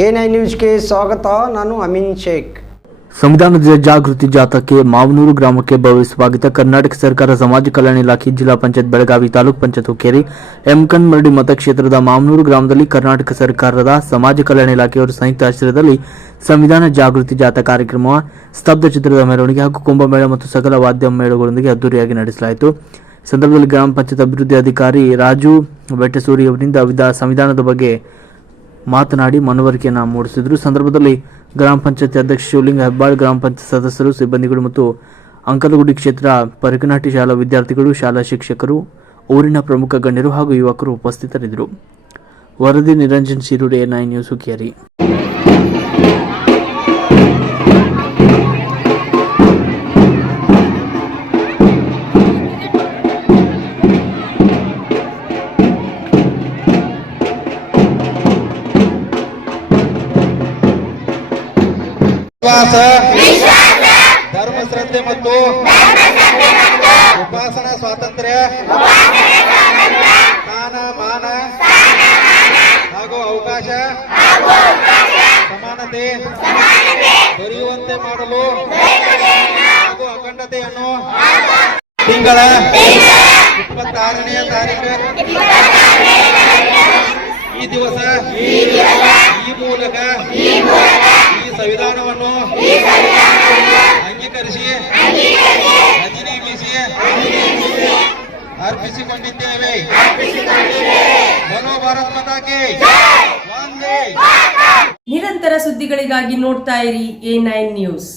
I ನ್ಯೂಸ್ಗೆ ಸ್ವಾಗತ, ನಾನು ಅಮೀನ್ ಶೇಖ್. ಸಂವಿಧಾನದ ಜಾಗೃತಿ ಜಾಥಾಕ್ಕೆ ಮಾವನೂರು ಗ್ರಾಮಕ್ಕೆ ಭವ್ಯ ಸ್ವಾಗತ. ಕರ್ನಾಟಕ ಸರ್ಕಾರ, ಸಮಾಜ ಕಲ್ಯಾಣ ಇಲಾಖೆ, ಜಿಲ್ಲಾ ಪಂಚಾಯತ್, ಬೆಳಗಾವಿ ತಾಲೂಕು ಪಂಚಾಯತ್ ಹುಕ್ಕೇರಿ ಎಂಕನ್ಮರಡಿ ಮತಕ್ಷೇತ್ರದ ಮಾವನೂರು ಗ್ರಾಮದಲ್ಲಿ ಕರ್ನಾಟಕ ಸರ್ಕಾರದ ಸಮಾಜ ಕಲ್ಯಾಣ ಇಲಾಖೆಯವರ ಸಂಯುಕ್ತ ಆಶ್ರಯದಲ್ಲಿ ಸಂವಿಧಾನ ಜಾಗೃತಿ ಜಾಥಾ ಕಾರ್ಯಕ್ರಮ ಸ್ತಬ್ಧ ಚಿತ್ರದ ಮೆರವಣಿಗೆ ಹಾಗೂ ಕುಂಭಮೇಳ ಮತ್ತು ಸಕಲ ವಾದ್ಯ ಮೇಳಗಳೊಂದಿಗೆ ಅದ್ದೂರಿಯಾಗಿ ನಡೆಸಲಾಯಿತು. ಸಂದರ್ಭದಲ್ಲಿ ಗ್ರಾಮ ಪಂಚಾಯತ್ ಅಭಿವೃದ್ಧಿ ಅಧಿಕಾರಿ ರಾಜು ಬೆಟ್ಟಸೂರಿ ಅವರಿಂದ ವಿಧ ಸಂವಿಧಾನದ ಬಗ್ಗೆ ಮಾತನಾಡಿ ಮನವರಿಕೆಯನ್ನು ಮೂಡಿಸಿದರು. ಸಂದರ್ಭದಲ್ಲಿ ಗ್ರಾಮ ಪಂಚಾಯತ್ ಅಧ್ಯಕ್ಷ ಶಿವಲಿಂಗ ಹೆಬ್ಬಾಳ್, ಗ್ರಾಮ ಪಂಚಾಯತ್ ಸದಸ್ಯರು, ಸಿಬ್ಬಂದಿಗಳು ಮತ್ತು ಅಂಕಲಗುಡಿ ಕ್ಷೇತ್ರ ಪರಿಕನಾಟಿ ಶಾಲಾ ವಿದ್ಯಾರ್ಥಿಗಳು, ಶಾಲಾ ಶಿಕ್ಷಕರು, ಊರಿನ ಪ್ರಮುಖ ಗಣ್ಯರು ಹಾಗೂ ಯುವಕರು ಉಪಸ್ಥಿತರಿದ್ದರು. ವರದಿ ನಿರಂಜನ್ ಶಿರುಡೆ ನೈನ್ ನ್ಯೂಸ್ ಹುಕ್ಕೇರಿ ವಿಶ್ವಾಸ ಧರ್ಮ ಶ್ರದ್ಧೆ ಮತ್ತು ಉಪಾಸನಾ ಸ್ವಾತಂತ್ರ್ಯ ಸ್ಥಾನ ಮಾನ ಹಾಗೂ ಅವಕಾಶ ಸಮಾನತೆ ದೊರೆಯುವಂತೆ ಮಾಡಲು ಹಾಗೂ ಅಖಂಡತೆಯನ್ನು ತಿಂಗಳ ಇಪ್ಪತ್ತಾರನೆಯ ತಾರೀಕು ಈ ದಿವಸ ಈ ಮೂಲಕ ಸಂವಿಧಾನವನ್ನು ಅಂಗೀಕರಿಸಿ ರಚನೆಗೊಳಿಸಿ ಅರ್ಪಿಸಿಕೊಂಡಿದ್ದೇವೆ. ಮನೋಭಾರತ್ ವಂದೇ ನಿರಂತರ ಸುದ್ದಿಗಳಿಗಾಗಿ ನೋಡ್ತಾ ಇರಿ ಎ ನೈನ್ ನ್ಯೂಸ್.